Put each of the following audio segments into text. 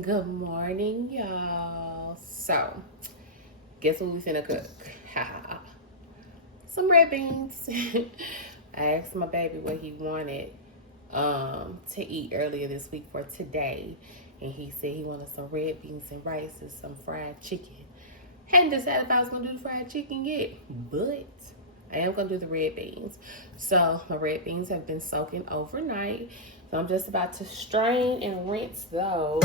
Good morning, y'all. So, guess what we finna cook? Some red beans. I asked my baby what he wanted to eat earlier this week for today, and he said he wanted some red beans and rice and some fried chicken. Hadn't decided if I was gonna do the fried chicken yet, but I am gonna do the red beans. So my red beans have been soaking overnight. So I'm just about to strain and rinse those.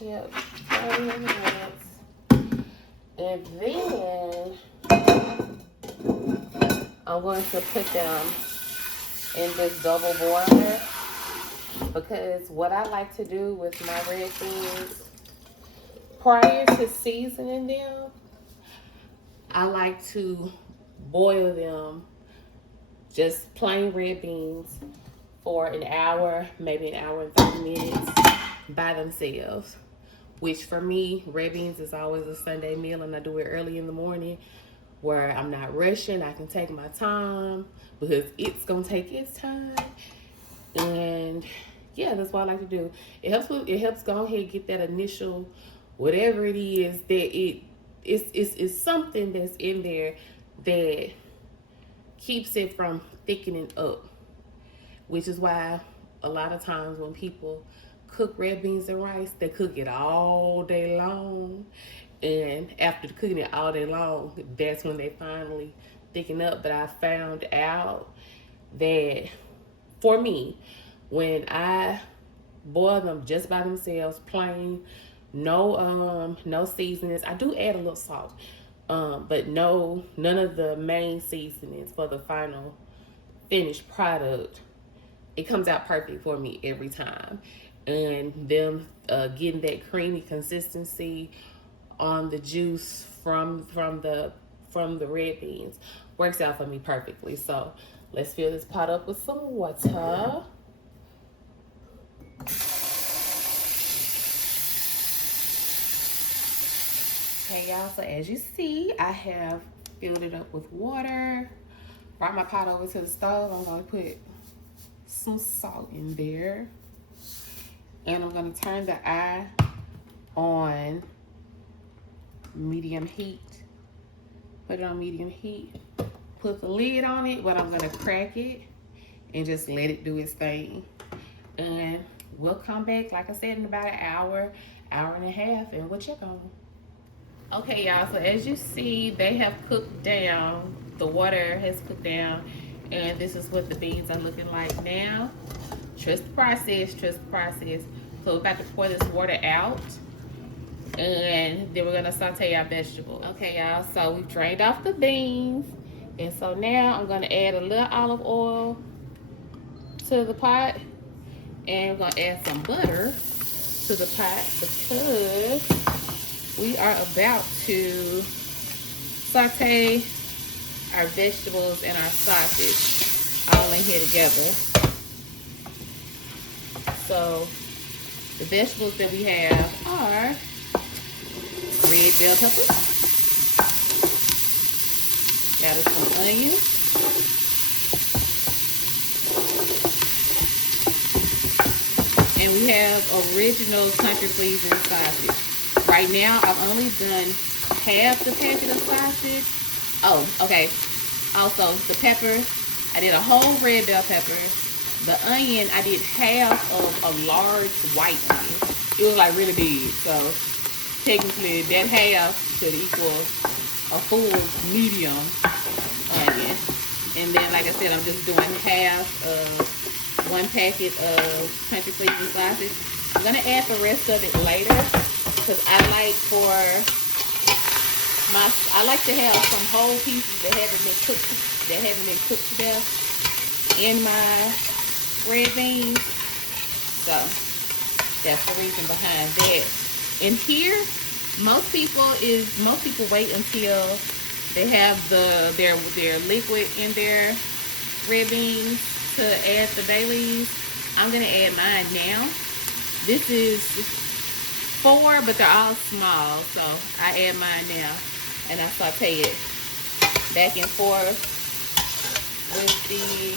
Yep. And then I'm going to put them in this double boiler because what I like to do with my red beans prior to seasoning them, I like to boil them just plain red beans for an hour, maybe an hour and 30 minutes by themselves. Which for me, red beans is always a Sunday meal, and I do it early in the morning where I'm not rushing. I can take my time because it's gonna take its time. And yeah, that's what I like to do. It helps go ahead and get that initial whatever it is that it's something that's in there that keeps it from thickening up, which is why a lot of times when people cook red beans and rice, they cook it all day long. And after cooking it all day long, that's when they finally thicken up. But I found out that for me, when I boil them just by themselves, plain, no seasonings. I do add a little salt, but none of the main seasonings for the final finished product. It comes out perfect for me every time, and them getting that creamy consistency on the juice from the red beans works out for me perfectly. So let's fill this pot up with some water. Okay, y'all, so as you see, I have filled it up with water. Brought my pot over to the stove. I'm going to put some salt in there. And I'm going to turn the eye on medium heat. Put it on medium heat. Put the lid on it, but I'm going to crack it and just let it do its thing. And we'll come back, like I said, in about an hour, hour and a half, and we'll check on them. Okay, y'all, so as you see, they have cooked down. The water has cooked down, and this is what the beans are looking like now. Trust the process, trust the process. So we're about to pour this water out, and then we're gonna saute our vegetables. Okay, y'all, so we've drained off the beans, and so now I'm gonna add a little olive oil to the pot, and we're gonna add some butter to the pot because we are about to saute our vegetables and our sausage all in here together. So the vegetables that we have are red bell peppers, got us some onions, and we have original country pleasing sausage. Right now, I've only done half the packet of sausage. Oh, okay. Also, the pepper, I did a whole red bell pepper. The onion, I did half of a large white onion. It was like really big, so technically that half could equal a full medium onion. And then, like I said, I'm just doing half of one packet of country pleasing sausage. I'm gonna add the rest of it later because I like to have some whole pieces that haven't been cooked to death in my red beans. So that's the reason behind that. And here, most people wait until they have their liquid in their red beans to add the bay leaves. I'm gonna add mine now. This is 4, but they're all small, so I add mine now, and I saute it back and forth with the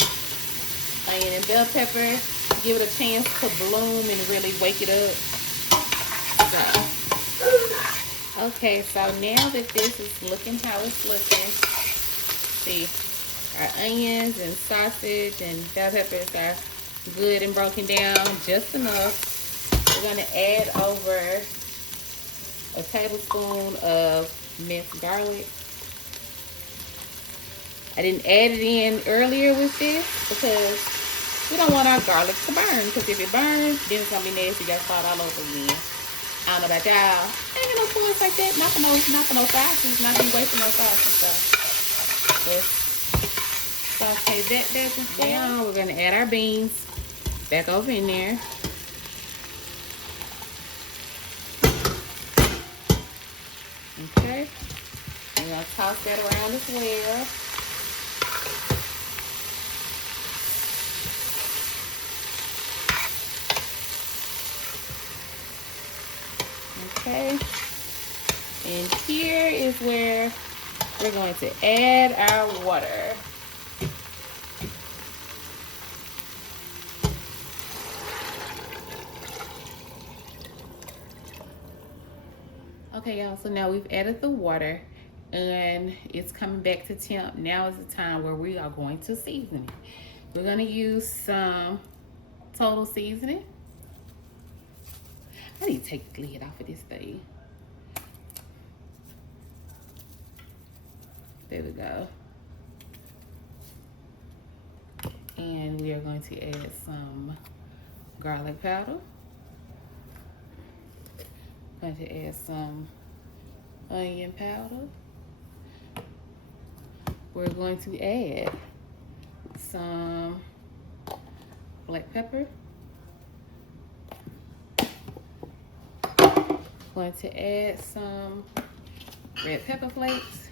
onion and bell pepper. Give it a chance to bloom and really wake it up. So, okay, so now that this is looking how it's looking, see, our onions and sausage and bell peppers are good and broken down just enough. We're gonna add over a tablespoon of minced garlic. I didn't add it in earlier with this because we don't want our garlic to burn. Because if it burns, then it's gonna be nasty. You gotta start all over again. I don't know about y'all. I ain't got no sauce like that. Not for no sauces. Not be wasting no sauces. So let's saute that back and forth. Now we're gonna add our beans back over in there. Okay. We're gonna toss that around as well. Okay, and here is where we're going to add our water. Okay, y'all, so now we've added the water and it's coming back to temp. Now is the time where we are going to season it. We're going to use some Total Seasoning. I need to take the lid off of this thing. There we go. And we are going to add some garlic powder. Going to add some onion powder. We're going to add some black pepper. Going to add some red pepper flakes.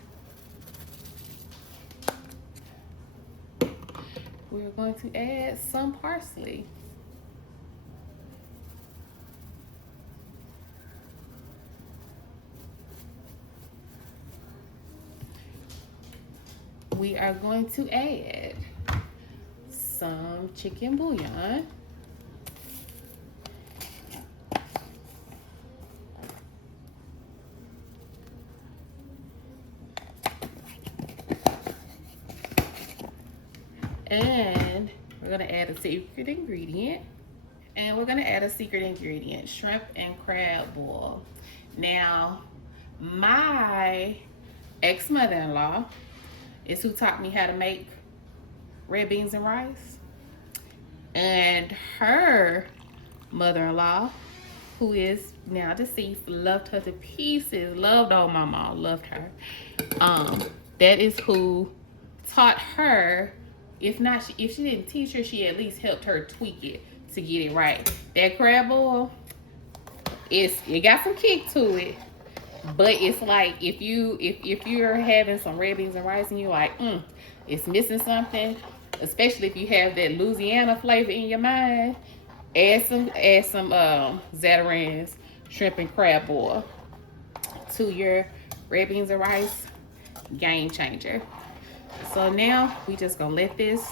We're going to add some parsley. We are going to add some chicken bouillon. And we're gonna add a secret ingredient. And we're gonna add a secret ingredient, shrimp and crab boil. Now, my ex-mother-in-law is who taught me how to make red beans and rice. And her mother-in-law, who is now deceased, loved her to pieces, loved old mama, loved her. That is who taught her. If she didn't teach her, she at least helped her tweak it to get it right. That crab boil, it got some kick to it, but it's like if you're having some red beans and rice and you're like, it's missing something, especially if you have that Louisiana flavor in your mind, add some Zatarain's shrimp and crab boil to your red beans and rice. Game changer. So now we just gonna let this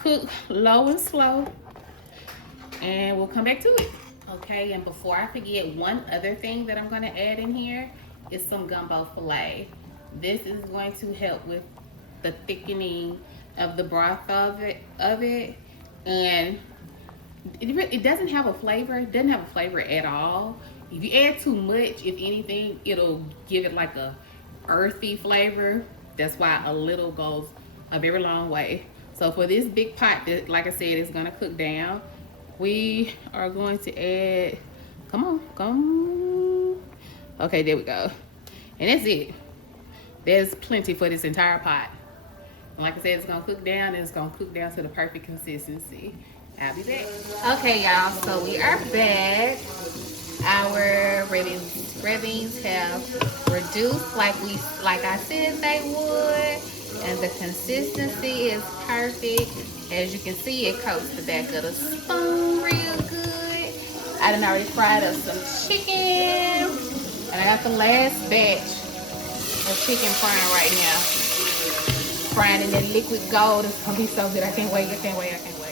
cook low and slow, and we'll come back to it. Okay, and before I forget, one other thing that I'm gonna add in here is some gumbo filet. This is going to help with the thickening of the broth of it, and it doesn't have a flavor. It doesn't have a flavor at all. If you add too much, if anything, it'll give it like a earthy flavor. That's why a little goes a very long way. So for this big pot that, like I said, is gonna cook down, we are going to add, come on. Okay, there we go. And that's it. There's plenty for this entire pot. And like I said, it's gonna cook down, and it's gonna cook down to the perfect consistency. I'll be back. Okay, y'all, so we are back. Our red beans have reduced like I said they would, And the consistency is perfect. As you can see, it coats the back of the spoon real good. I done already fried up some chicken. And I got the last batch of chicken frying right now. Frying in that liquid gold. It's gonna be so good. I can't wait, I can't wait, I can't wait.